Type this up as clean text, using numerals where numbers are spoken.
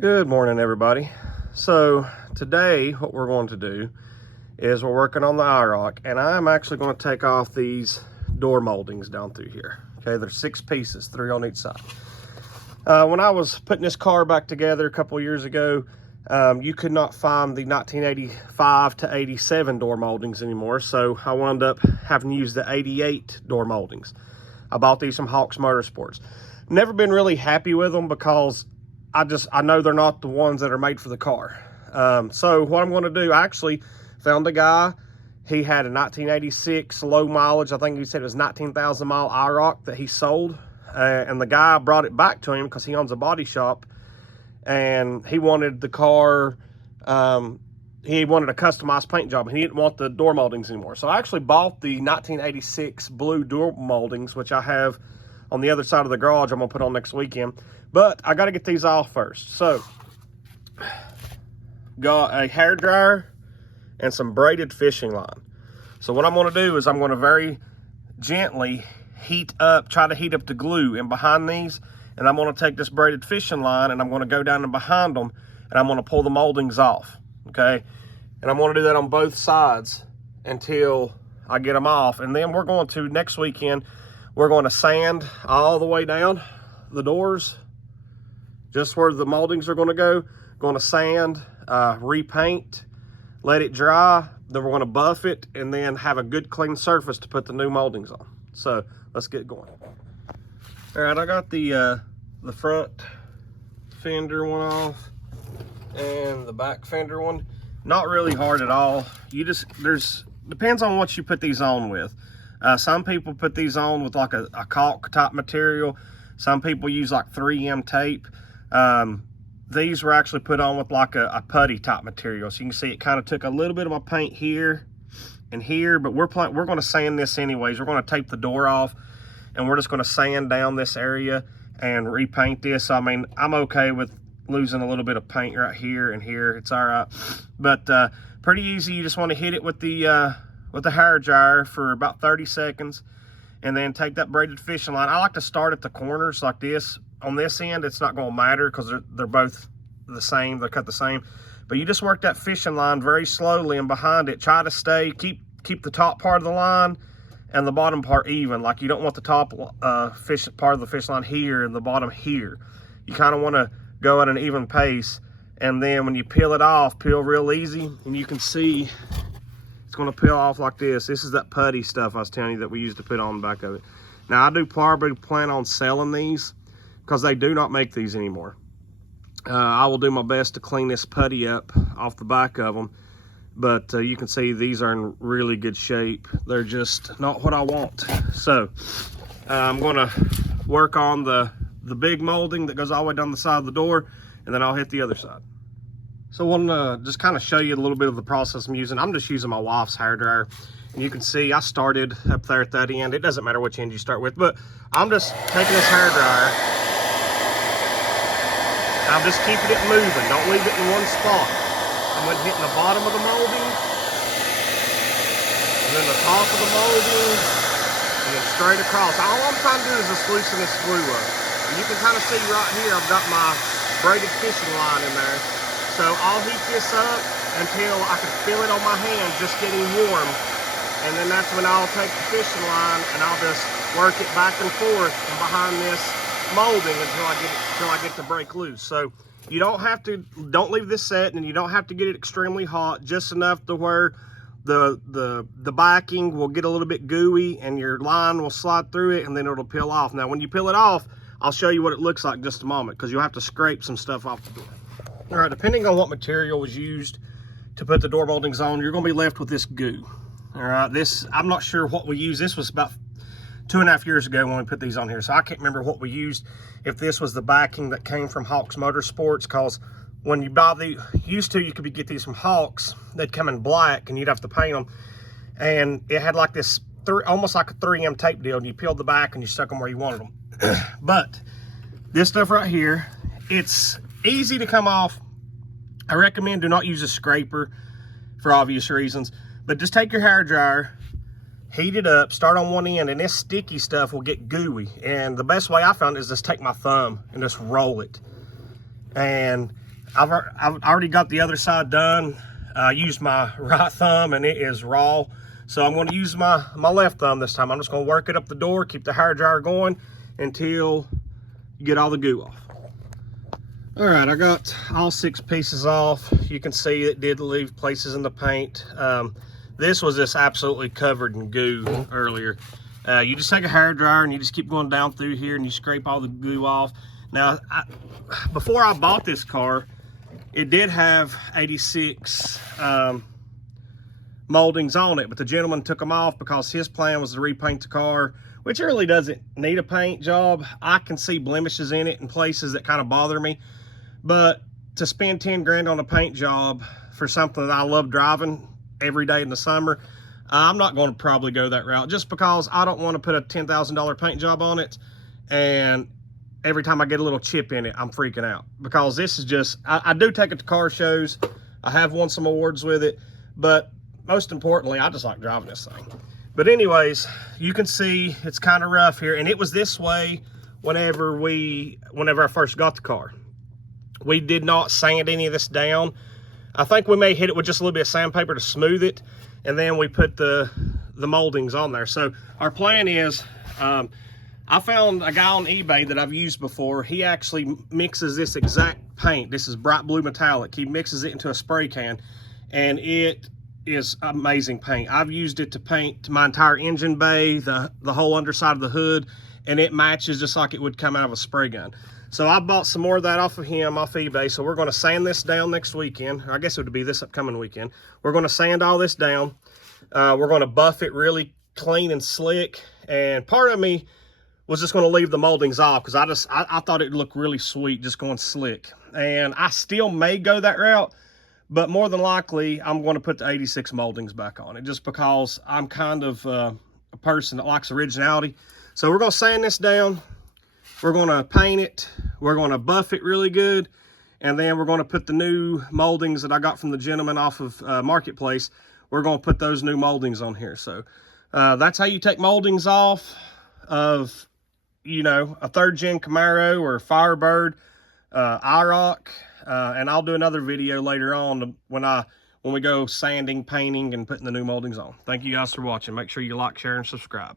Good morning, everybody. So today what we're going to do is we're working on the Iroc, and I'm actually going to take off these door moldings down through here. Okay, there's 6 pieces, 3 on each side. When I was putting this car back together a couple years ago, you could not find the 1985 to 87 door moldings anymore, so I wound up having to use the 88 door moldings. I bought these from Hawks Motorsports. Never been really happy with them because I know they're not the ones that are made for the car. So what I'm going to do, I actually found a guy. He had a 1986 low mileage, I think he said it was 19,000 mile Iroc that he sold. And the guy brought it back to him because he owns a body shop, and he wanted the car, he wanted a customized paint job, and he didn't want the door moldings anymore. So I actually bought the 1986 blue door moldings, which I have on the other side of the garage. I'm gonna put on next weekend, but I got to get these off first. So got a hair dryer and some braided fishing line. So what I'm going to do is I'm going to very gently try to heat up the glue in behind these, and I'm going to take this braided fishing line and I'm going to go down and behind them, and I'm going to pull the moldings off. Okay, and I'm going to do that on both sides until I get them off. And then we're going to, next weekend, we're going to sand all the way down the doors, just where the moldings are going to go. Going to sand, repaint, let it dry, then we're going to buff it, and then have a good clean surface to put the new moldings on. So let's get going. All right, I got the front fender one off and the back fender one. Not really hard at all. Depends on what you put these on with. Some people put these on with like a caulk type material. Some people use like 3M tape. These were actually put on with like a putty type material. So you can see it kind of took a little bit of my paint here and here, but we're going to sand this anyways. We're going to tape the door off, and we're just going to sand down this area and repaint this. So, I mean, I'm okay with losing a little bit of paint right here and here. It's all right. But pretty easy. You just want to hit it with the hair dryer for about 30 seconds, and then take that braided fishing line. I like to start at the corners like this. On this end, it's not going to matter because they're both the same. They're cut the same. But you just work that fishing line very slowly, and behind it, try to keep the top part of the line and the bottom part even. Like, you don't want the top part of the fish line here and the bottom here. You kind of want to go at an even pace. And then when you peel it off, peel real easy, and you can see it's going to peel off like this. This is that putty stuff I was telling you that we used to put on the back of it. Now, I do probably plan on selling these because they do not make these anymore. I will do my best to clean this putty up off the back of them, but you can see these are in really good shape. They're just not what I want. So I'm going to work on the big molding that goes all the way down the side of the door, and then I'll hit the other side. So I want to just kind of show you a little bit of the process I'm using. I'm just using my wife's hair dryer, and you can see I started up there at that end. It doesn't matter which end you start with, but I'm just taking this hair dryer. I'm just keeping it moving. Don't leave it in one spot. I'm hitting the bottom of the molding, and then the top of the molding, and then straight across. All I'm trying to do is just loosen this glue up. And you can kind of see right here, I've got my braided fishing line in there. So I'll heat this up until I can feel it on my hand just getting warm. And then that's when I'll take the fishing line and I'll just work it back and forth and behind this molding until I get to break loose. So you don't leave this set, and you don't have to get it extremely hot, just enough to where the backing will get a little bit gooey and your line will slide through it, and then it'll peel off. Now when you peel it off, I'll show you what it looks like in just a moment, because you'll have to scrape some stuff off the door. All right, depending on what material was used to put the door moldings on, you're going to be left with this goo. All right, I'm not sure what we used. This was about 2.5 years ago when we put these on here, so I can't remember what we used, if this was the backing that came from Hawks Motorsports, because when you buy you could get these from Hawks, they'd come in black and you'd have to paint them, and it had like this almost like a 3M tape deal, and you peeled the back and you stuck them where you wanted them. But this stuff right here, it's easy to come off. I recommend do not use a scraper for obvious reasons, but just take your hair dryer, heat it up, start on one end, and this sticky stuff will get gooey. And the best way I found is just take my thumb and just roll it. And I've already got the other side done. I used my right thumb and it is raw. So I'm going to use my left thumb this time. I'm just going to work it up the door, keep the hair dryer going until you get all the goo off. All right, I got all 6 pieces off. You can see it did leave places in the paint. This was just absolutely covered in goo earlier. You just take a hair dryer and you just keep going down through here and you scrape all the goo off. Now, before I bought this car, it did have 86 moldings on it, but the gentleman took them off because his plan was to repaint the car, which really doesn't need a paint job. I can see blemishes in it in places that kind of bother me, but to spend 10 grand on a paint job for something that I love driving every day in the summer, I'm not going to probably go that route, just because I don't want to put a $10,000 paint job on it and every time I get a little chip in it, I'm freaking out. Because this is just, I do take it to car shows, I have won some awards with it, but most importantly, I just like driving this thing. But anyways, you can see it's kind of rough here, and it was this way whenever I first got the car. We did not sand any of this down. I think we may hit it with just a little bit of sandpaper to smooth it, and then we put the moldings on there. So our plan is, I found a guy on eBay that I've used before. He actually mixes this exact paint. This is bright blue metallic. He mixes it into a spray can, and it is amazing paint. I've used it to paint my entire engine bay, the whole underside of the hood, and it matches just like it would come out of a spray gun. So I bought some more of that off of him, off eBay. So we're going to sand this down next weekend. I guess it would be this upcoming weekend. We're going to sand all this down. We're going to buff it really clean and slick. And part of me was just going to leave the moldings off because I thought it'd look really sweet just going slick. And I still may go that route, but more than likely I'm going to put the 86 moldings back on it just because I'm kind of a person that likes originality. So we're going to sand this down. We're going to paint it. We're going to buff it really good. And then we're going to put the new moldings that I got from the gentleman off of Marketplace. We're going to put those new moldings on here. So that's how you take moldings off of, you know, a 3rd gen Camaro or Firebird, Iroc. And I'll do another video later on when we go sanding, painting, and putting the new moldings on. Thank you guys for watching. Make sure you like, share, and subscribe.